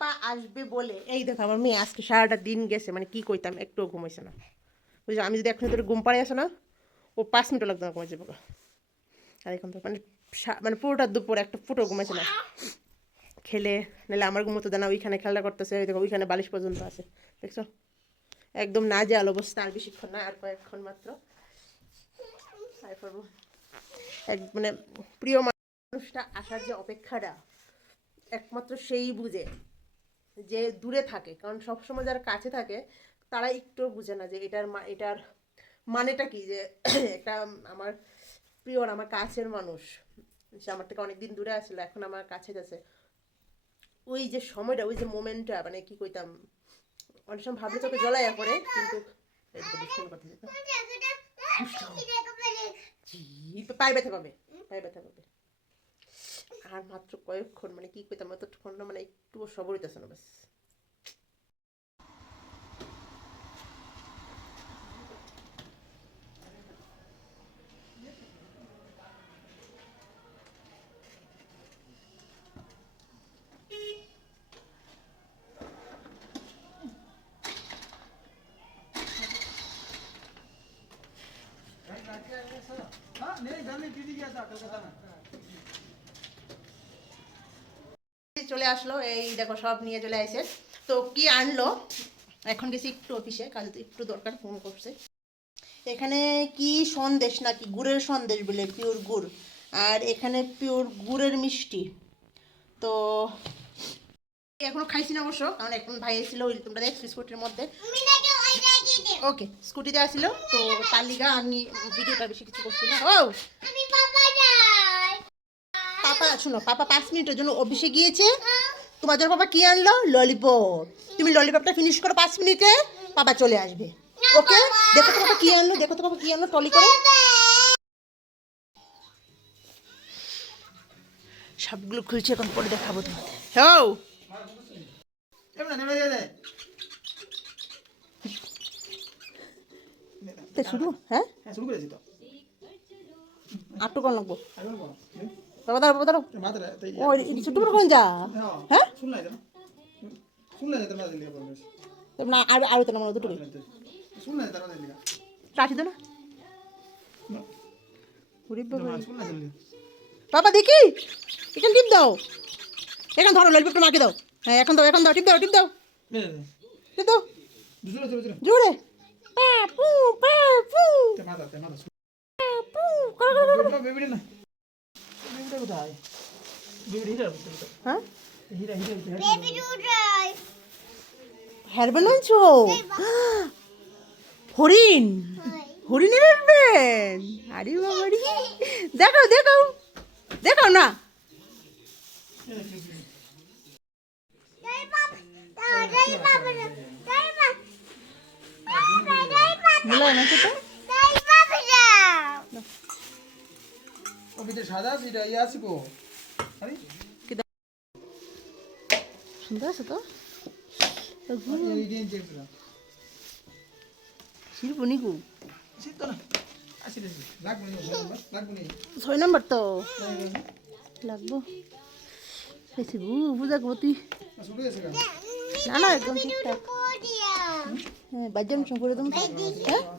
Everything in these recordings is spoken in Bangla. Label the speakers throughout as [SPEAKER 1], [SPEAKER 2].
[SPEAKER 1] পাপা আসবে বলে। এই দেখো, আমার মেয়ে আজকে সারাটা দিন গেছে মানে কি কইতাম, একটুও ঘুমাইছে না। বুঝছ আমি যদি এখন তোর ঘুম পাড়ে আসে না, ও পাঁচ মিনিটও লাগতো না ঘুমাই যাব আর এখন তো মানে মানে পুরোটা দুপুর একটা ফুটো ঘুমাইছে না। খেলে, নাহলে আমার ঘুমোতে দেয় না ওইখানে খেলা করতেছে দেখো, ওইখানে বালিশ পর্যন্ত আছে, দেখছ? একদম না আলো অবস্থা, আর বেশিক্ষণ না, আর কয়েকক্ষণ মাত্র। এক মানে প্রিয় মানুষটা আসার যে অপেক্ষাটা, একমাত্র সেই বুঝে। যে দূরে থাকে, কারণ সবসময় যারা কাছে থাকে, তারা একটু বুঝে না যে এটার মা, এটার মানেটা কি? যে এটা আমার প্রিয় আমার কাছের মানুষ, সে আমার থেকে অনেকদিন দূরে আসলে এখন আমার কাছে গেছে। ওই যে সময়টা, ওই যে মোমেন্টটা মানে কি কইতাম, অনেক সময় ভাবলে চোখে জলাইয়া করে কিন্তু। পায়ে ব্যথা পাবে, পায়ে ব্যথা পাবে। আর মাত্র কয়েকক্ষণ মানে কি কইতাম অতক্ষণ না মানে একটুও সবর হইতেছে না ব্যাস
[SPEAKER 2] हाँ नहीं घर में दीदी गया था कलकत्ता में
[SPEAKER 1] চলে আসলো এই দেখো সব নিয়ে চলে আসে। তো কি আনলো? এখন গেছি একটু অফিসে তো একটু দরকার ফোন করছে। এখানে কি সন্দেশ নাকি? গুড়ের সন্দেশ বলে পিওর গুড়। আর এখানে পিওর গুড়ের মিষ্টি। তো এখনও খাইছি না অবশ্য কারণ এখন ভাই এসেছিল ওই তোমরা দেখছ স্কুটির মধ্যে। ওকে স্কুটিতে আসছিল তো তালিকা আমি ভিডিওটা বেশি কিছু করছি না। ও! পাপা শুনো পাপা পাঁচ মিনিটের জন্য অফিসে গিয়েছে। তোমার জন্য পাপা কি আনলো? ললিপপ। তুমি ললিপপটা ফিনিশ করো পাঁচ মিনিটে পাপা চলে আসবে। ওকে? দেখো তো পাপা কি আনলো দেখো তো পাপা কি আনলো টলি করে। সবগুলো খুলছে এখন পরে দেখাবো তোমাদের। হ্যাঁ। শুরু হ্যাঁ?
[SPEAKER 2] হ্যাঁ শুরু করেছি তো।
[SPEAKER 1] আটটু কম লাগবো। বাবা দাঁড়ো বাবা দাঁড়ো
[SPEAKER 2] তাই
[SPEAKER 1] ও ছোট্ট করে কোন যা হ্যাঁ
[SPEAKER 2] শুন না শুন না তার মাঝে লিখা পড়বে
[SPEAKER 1] না আর আর তো না মনে দুটো
[SPEAKER 2] শুন না তার মাঝে লিখা
[SPEAKER 1] রাখি দো না ওরে বাবা বাবা দেখি এখানে টিপ দাও এখানে ধরো ললিপপটা মাকে দাও হ্যাঁ এখন দাও এখন দাও টিপ দাও টিপ দাও টিপ দাও জোরে পা পু পা পু
[SPEAKER 2] তে মাথা তে মাথা
[SPEAKER 1] পা করো করো করো।
[SPEAKER 2] বেবিটা না বেবিটা কোথায়
[SPEAKER 1] হ্যাঁ
[SPEAKER 2] ভিতরে
[SPEAKER 1] হরিণ? হরিণের আসবেন আরে বাবারি দেখাও দেখাও। দেখাও না। মূলা না তো
[SPEAKER 2] সাদা সিটা ইয়া আছে
[SPEAKER 1] তো শিল্প নিকু ছয় নম্বর তো লাগবো বেশি বু বুঝা তুই
[SPEAKER 2] শুরু হয়েছে কেন
[SPEAKER 1] না না একদম ঠিকঠাক হ্যাঁ বাজার করে হ্যাঁ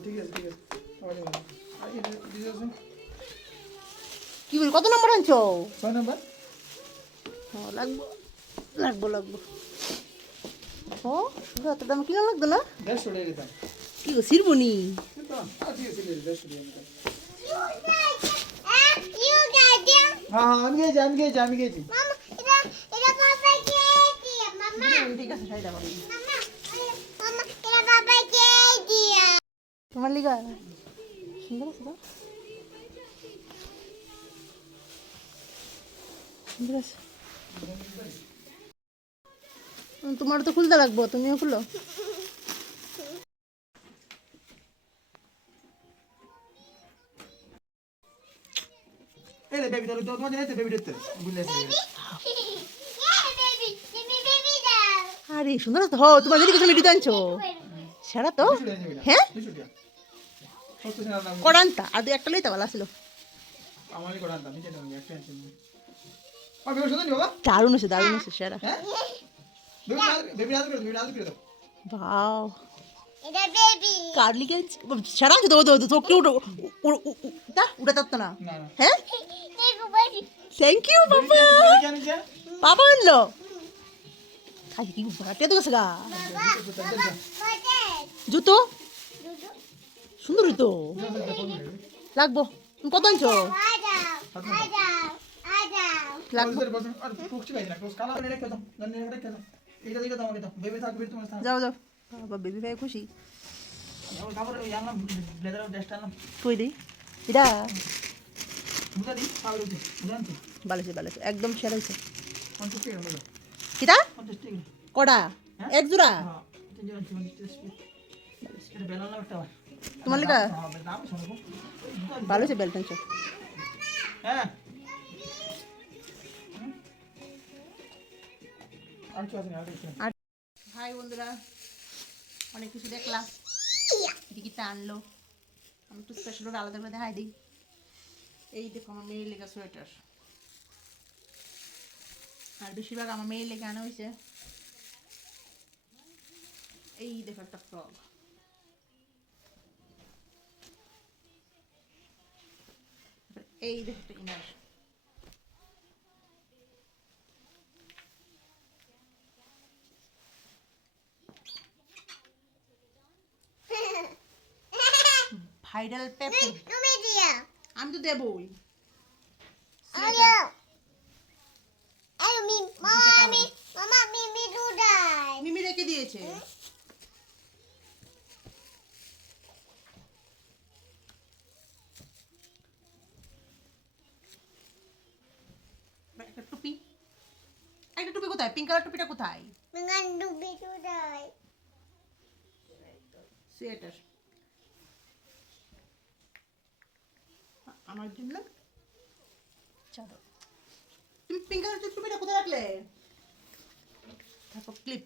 [SPEAKER 2] ঠিক আছে ঠিক আছে
[SPEAKER 1] কি বলি কত নম্বর আনছো?
[SPEAKER 2] ছয় নাম্বার।
[SPEAKER 1] হ্যাঁ লাগবো লাগবো লাগবো। ও শুধু এত দাম কিনা লাগতো না?
[SPEAKER 2] দেড়শো টাকা
[SPEAKER 1] কি গো
[SPEAKER 2] টাকা দিতাম হ্যাঁ হ্যাঁ আমি গেছি আমি গেছি আমি গেছি
[SPEAKER 1] ঠিক আছে শাড়িটা পাবি তোমার লিগা? সুন্দর আছে তোমার তো খুলতে লাগবো তুমিও খুলো।
[SPEAKER 2] এই রে বেবি তো তোমার জানাইতে বেবি দিতে বুঝলে
[SPEAKER 1] আরে সুন্দর তো। হো তোমার যদি কিছু আনছো। সেরা তো। হ্যাঁ? করান্তা। আর দু একটা লইতে ভালো আসলো
[SPEAKER 2] আমারই করান দাম নিচে একটা
[SPEAKER 1] দারুণ আছে দারুণ আছে সেরা
[SPEAKER 2] হ্যাঁ
[SPEAKER 1] বাও
[SPEAKER 3] এটা বেবি
[SPEAKER 1] কার্লি গেঞ্জ সারা তো তো তো তোকে উঠো তা উঠে থাকতো না হ্যাঁ থ্যাংক ইউ বাবা
[SPEAKER 2] বেবি
[SPEAKER 1] বাবা আনলো খাই কি ঘোরাতে তো গেছে গা
[SPEAKER 3] বাবা বাবা মতে
[SPEAKER 1] জুতো সুন্দর জুতো লাগবো তুমি কত আনছো যাও যাও। বাবা বেবি ভাই খুশি। এটা? ভালো ভালো একদম সেরা হয়েছে। কিটা? কটা?
[SPEAKER 2] হ্যাঁ?
[SPEAKER 1] এক জোড়া?
[SPEAKER 2] হ্যাঁ তিনজন আনছি পঞ্চাশ টাকা এটা
[SPEAKER 1] হাই বন্ধুরা অনেক কিছু দেখলাম। টিকিটটা আনলো। আমি একটু স্পেশাল করে আলাদা করে দেখাই দিই। এই দেখো আমার মেয়ের লেখা সোয়েটার। আর বেশিরভাগ আমার মেয়ের লেখা আনা হয়েছে। এই দেখো একটা ফ্রক। এই দেখো একটা ইনার ভাইরাল পেপু
[SPEAKER 3] তুমি দিয়া
[SPEAKER 1] আমি তো দেবই
[SPEAKER 3] মামি
[SPEAKER 1] রেখে দিয়েছে। টুপি কোথায়? পিঙ্ক কালার টুপিটা কোথায়? সোয়েটার আমার জন্য? চলো। তুমি পিঙ্ক কালার টুপিটা কোথায় রাখলে? থাকো ক্লিপ